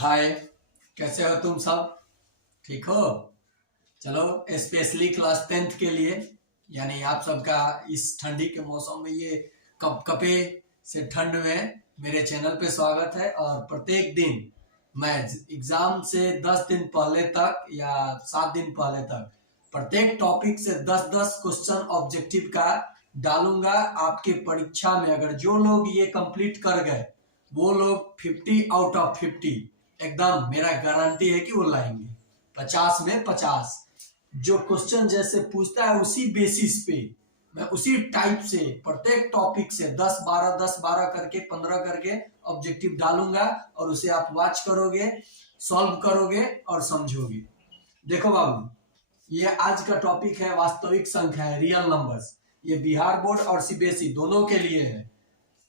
हाय, कैसे हो तुम सब? ठीक हो? चलो, स्पेशली क्लास 10th के लिए यानी आप सबका इस ठंडी के मौसम में ये कपकपे से ठंड में मेरे चैनल पे स्वागत है। और प्रत्येक दिन मैं एग्जाम से 10 दिन पहले तक या 7 दिन पहले तक प्रत्येक टॉपिक से 10-10 क्वेश्चन ऑब्जेक्टिव का डालूंगा आपके परीक्षा में। अगर जो लोग ये कंप्लीट कर गए वो लोग 50 आउट ऑफ 50 एकदम मेरा गारंटी है कि वो लाएंगे 50 में 50। जो क्वेश्चन जैसे पूछता है उसी बेसिस पे मैं उसी टाइप से प्रत्येक टॉपिक से 10-12 करके 15 करके ऑब्जेक्टिव डालूंगा और उसे आप वॉच करोगे, सॉल्व करोगे और समझोगे। देखो बाबू, ये आज का टॉपिक है वास्तविक संख्या है, रियल नंबर्स। ये बिहार बोर्ड और सीबीएसई दोनों के लिए है।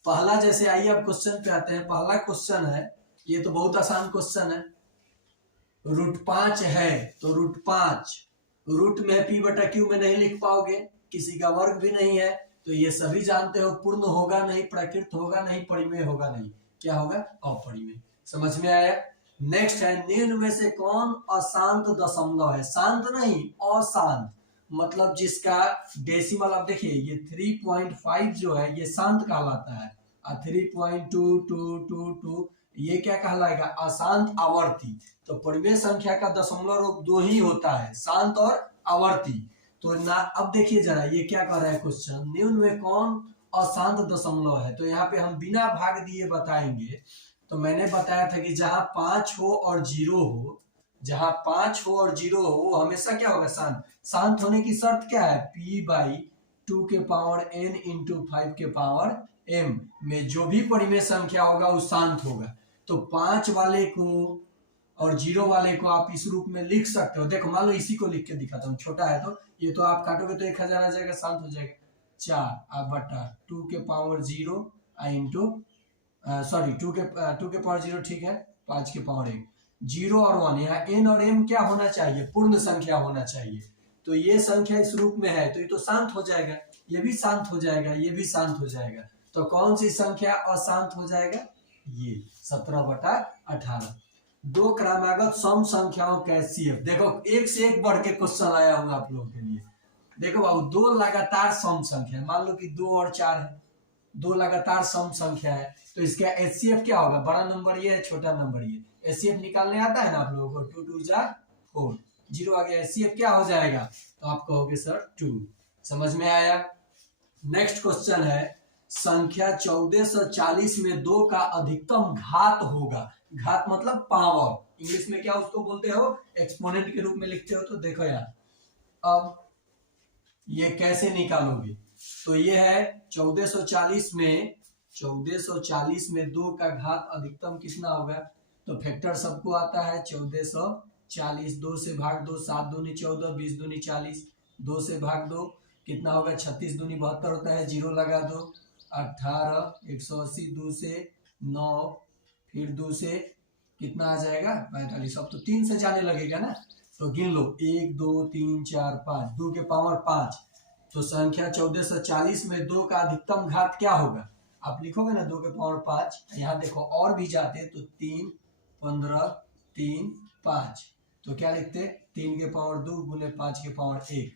पहला जैसे आइए अब क्वेश्चन पे आते हैं। पहला क्वेश्चन है, ये तो बहुत आसान क्वेश्चन है। √5 है तो √5 रूट में p बटा क्यू में नहीं लिख पाओगे, किसी का वर्ग भी नहीं है तो ये सभी जानते हो पूर्ण होगा नहीं, प्राकृत होगा नहीं, परिमेय होगा नहीं। क्या होगा? अपरिमेय। समझ में आया? नेक्स्ट है, निम्न में से कौन अशांत दशमलव है? शांत नहीं, अशांत मतलब जिसका डेसिमल, आप देखिए ये 3.5 जो है ये शांत कहलाता है और 3.2222 ये क्या कहलाएगा? अशांत आवर्ती। तो परिमेय संख्या का दशमलव दो ही होता है, शांत और आवर्ती। तो ना अब देखिए जरा ये क्या कर रहा है क्वेश्चन, निम्न में कौन अशांत दशमलव है? तो यहाँ पे हम बिना भाग दिए बताएंगे। तो मैंने बताया था कि जहां 5 हो और 0 हो, जहां 5 हो और 0 हो वो हमेशा क्या होगा? शांत। शांत होने की शर्त क्या है? p/2 के पावर n इंटू 5 के पावर m में जो भी परिमेय संख्या होगा वो शांत होगा। तो 5 वाले को और 0 वाले को आप इस रूप में लिख सकते हो। देखो मान लो इसी को लिख के दिखाता हूँ, छोटा है तो ये तो आप काटोगे तो 1000 आ जाएगा, शांत हो जाएगा। 4 बटा 2 के पावर 0 इंटू सॉरी 2 के पावर 0, ठीक है, 5 के पावर 1, 0 और 1। यहाँ n और m क्या होना चाहिए? पूर्ण संख्या होना चाहिए। तो ये संख्या इस रूप में है तो ये तो शांत हो जाएगा, ये भी शांत हो जाएगा, ये भी शांत हो जाएगा। तो कौन सी संख्या अशांत हो जाएगा? ये 17/18। दो क्रमागत सम संख्याओं का HCF। देखो एक से एक बढ़ के क्वेश्चन लाया हूं आप लोगों के लिए। देखो बाबू, दो लगातार सम संख्या, मान लो कि 2 और 4 है, दो लगातार सम संख्या है तो इसका HCF क्या होगा? बड़ा नंबर ये है, छोटा नंबर ये। HCF निकालने आता है ना आप लोगों को? 2 2 जा 4, 0 आ गया। HCF क्या हो जाएगा? तो आप कहोगे सर 2। समझ में आया? नेक्स्ट क्वेश्चन है, संख्या 1440 में 2 का अधिकतम घात होगा। घात मतलब पावर, इंग्लिश में क्या उसको बोलते हो? एक्सपोनेंट के रूप में लिखते हो। तो देखो यार, अब ये कैसे निकालोगे? तो ये है 1440 में 2 का घात अधिकतम कितना होगा? तो फैक्टर सबको आता है 1440, 2 से भाग दो, 7 दूनी 14, 20 दूनी 40, 2 से भाग दो कितना होगा? 36 दूनी 72 होता है, 0 लगा दो, 18, 180, 2 से 9, फिर 2 से कितना आ जाएगा? 45। अब तो 3 से जाने लगेगा ना, तो गिन लो 1 2 3 4 5, 2 के पावर 5। तो संख्या 1440 में 2 का अधिकतम घात क्या होगा? आप लिखोगे ना 2 के पावर 5, यहाँ देखो और भी जाते तो 3 15 3 5, तो क्या लिखते? 3 के पावर 2 गुने 5 के पावर 1।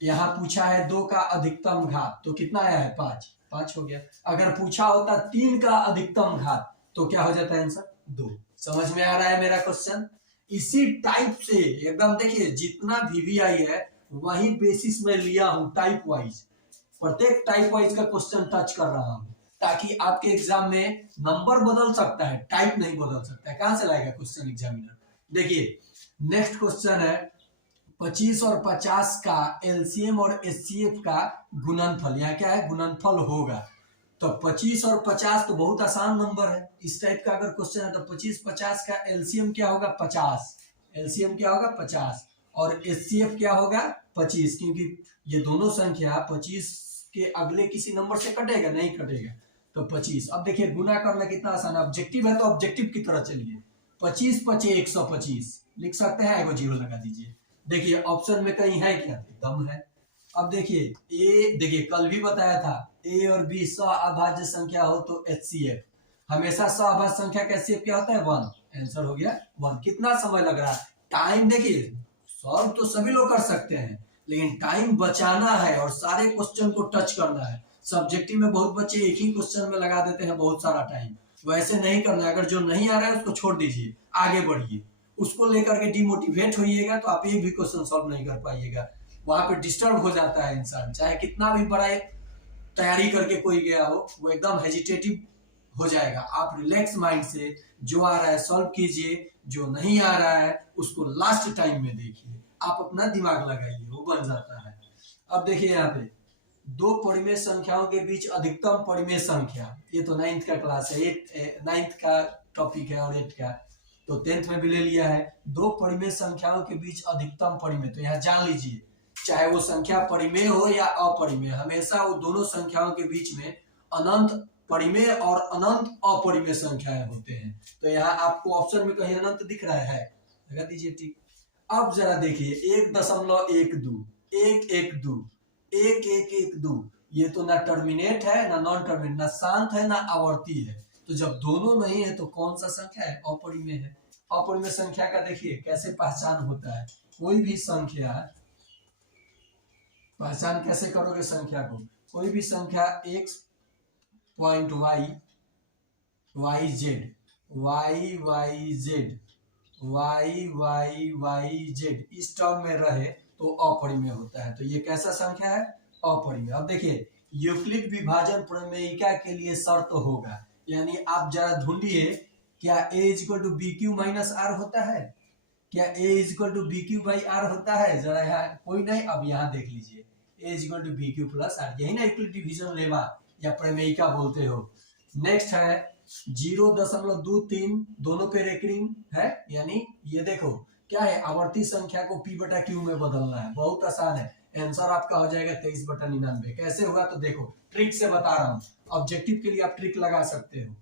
यहाँ पूछा है 2 का अधिकतम घात तो कितना आया है? 5 5 हो गया। अगर पूछा होता 3 का अधिकतम घात तो क्या हो जाता है आंसर? 2। समझ में आ रहा है मेरा क्वेश्चन? इसी टाइप से एकदम देखिए, जितना VVI है वही बेसिस में लिया हूं, टाइप वाइज, प्रत्येक टाइप वाइज का क्वेश्चन टच कर रहा हूं ताकि आपके एग्जाम में नंबर बदल सकता है, टाइप नहीं बदल सकता है। कहां से लाएगा क्वेश्चन एग्जामिनर? देखिए नेक्स्ट क्वेश्चन है, 25 और 50 का LCM और HCF का गुणनफल। यहाँ क्या है? गुणनफल होगा। तो 25 और 50 तो बहुत आसान नंबर है। इस टाइप का अगर क्वेश्चन है तो 25-50 का LCM क्या होगा? 50। LCM क्या होगा? 50। और HCF क्या होगा? 25, क्योंकि ये दोनों संख्या 25 के अगले किसी नंबर से कटेगा नहीं? कटेगा। तो 25। अब देखिए गुना करना कितना आसान है। ऑब्जेक्टिव है तो ऑब्जेक्टिव की तरह चलिए। 25 5 125 लिख सकते हैं, एगो 0 लगा दीजिए। देखिए ऑप्शन में कहीं है क्या? दम है। अब देखिए ए, देखिए कल भी बताया था A और B सह अभाज्य संख्या हो तो HCF, हमेशा सहभाज्य संख्या का एचसीएफ क्या होता है 1। आंसर हो गया 1। कितना समय लग रहा है, टाइम देखिए, सॉल्व तो सभी लोग कर सकते हैं लेकिन टाइम बचाना है और सारे क्वेश्चन को टच करना है। सब्जेक्टिव में बहुत बच्चे एक ही क्वेश्चन में लगा देते हैं बहुत सारा टाइम, वैसे नहीं करना है। अगर जो नहीं आ रहा है उसको छोड़ दीजिए, आगे बढ़िए। उसको लेकर के डिमोटिवेट होइएगा तो आप एक भी क्वेश्चन सॉल्व नहीं कर पाइएगा। वहां पे डिस्टर्ब हो जाता है इंसान, चाहे कितना भी बड़ा तैयारी करके कोई गया हो, वो एकदम हेजिटेटिव हो जाएगा। आप रिलैक्स माइंड से जो आ रहा है सॉल्व कीजिए, जो नहीं आ रहा है उसको लास्ट टाइम में देखिए, आप अपना दिमाग लगाइए, वो बन जाता है। अब देखिए यहाँ पे दो परिमेय संख्याओं के बीच अधिकतम परिमेय संख्या, ये तो 9th का क्लास है, 9th का टॉपिक है और 8th का, तो 10th में भी ले लिया है। दो परिमेय संख्याओं के बीच अधिकतम परिमेय, तो यहाँ जान लीजिए चाहे वो संख्या परिमेय हो या अपरिमेय, हमेशा वो दोनों संख्याओं के बीच में अनंत परिमेय और अनंत अपरिमेय संख्याएं होते हैं। तो यहाँ आपको ऑप्शन में कहीं अनंत दिख रहा है, लगा दीजिए टिक। अब जरा देखिए 1.12, 112, 1112, ये तो ना टर्मिनेट है ना नॉन टर्मिनेट, ना शांत है ना आवर्ती है। तो जब दोनों नहीं है तो कौन सा संख्या है, अपरिमेय है। अपरिमेय संख्या का देखिए कैसे पहचान होता है, कोई भी संख्या, पहचान कैसे करोगे संख्या को, कोई भी संख्या x point y y z y y z y y y z इस टर्म में रहे तो अपरिमेय होता है। तो ये कैसा संख्या है, अपरिमेय। अब देखिए यूक्लिड विभाजन प्रमेयिका के लिए शर्त होगा, यानी आप जरा ढूंढिए क्या a equal to B Q minus R होता है, क्या a equal to B Q by R होता है, जरा यहाँ कोई नहीं। अब यहाँ देख लीजिए a equal to B Q plus R, यही ना यूक्लिड डिवीजन लेमा या प्रमेयिका बोलते हो। नेक्स्ट है 0.23, दोनों पे रेकरिंग है, यानी ये देखो क्या है, आवर्ती संख्या को p बटा क्यू में बदलना है, बहुत आसान है। आंसर आपका हो जाएगा 23/99। कैसे होगा तो देखो ट्रिक से बता रहा हूँ, ऑब्जेक्टिव के लिए आप ट्रिक लगा सकते हो।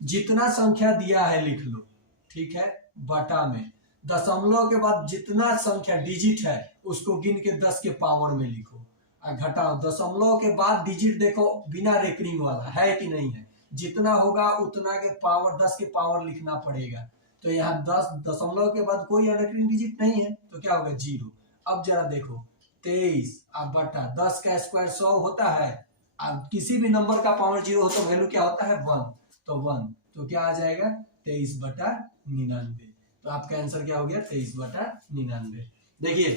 जितना संख्या दिया है लिख लो, ठीक है, बटा में दशमलव के बाद जितना संख्या डिजिट है उसको गिन के 10 के पावर में लिखो, घटाओ। दशमलव के बाद डिजिट देखो बिना रेकरिंग वाला है कि नहीं है, जितना होगा उतना के पावर 10 के पावर लिखना पड़ेगा। तो यहाँ 10 दशमलव के बाद कोई रेकरिंग डिजिट नहीं है तो क्या होगा 0। अब जरा देखो 23 अब बटा 10 का स्क्वायर 100 होता है, अब किसी भी नंबर का पावर 0 हो तो वैल्यू क्या होता है 1, तो 1, तो क्या आ जाएगा 23/99। तो आपका आंसर क्या हो गया 23/99। देखिए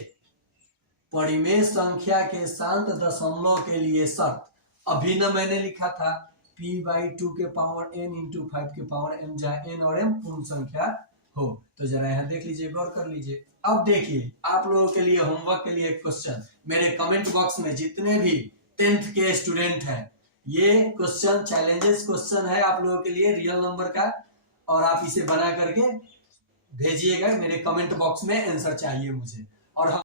परिमेय संख्या के शांत दशमलव के लिए शर्त अभी न मैंने लिखा था p/2 के पावर n इंटू 5 के पावर m, जहाँ n और m पूर्ण संख्या हो। तो जरा यहाँ देख लीजिए, गौर कर लीजिए। अब देखिए आप लोगों के लिए होमवर्क के लिए एक क्वेश्चन, मेरे कमेंट बॉक्स में जितने भी 10th के स्टूडेंट हैं, ये क्वेश्चन चैलेंजेस क्वेश्चन है आप लोगों के लिए रियल नंबर का, और आप इसे बना करके भेजिएगा। मेरे कमेंट बॉक्स में आंसर चाहिए मुझे। और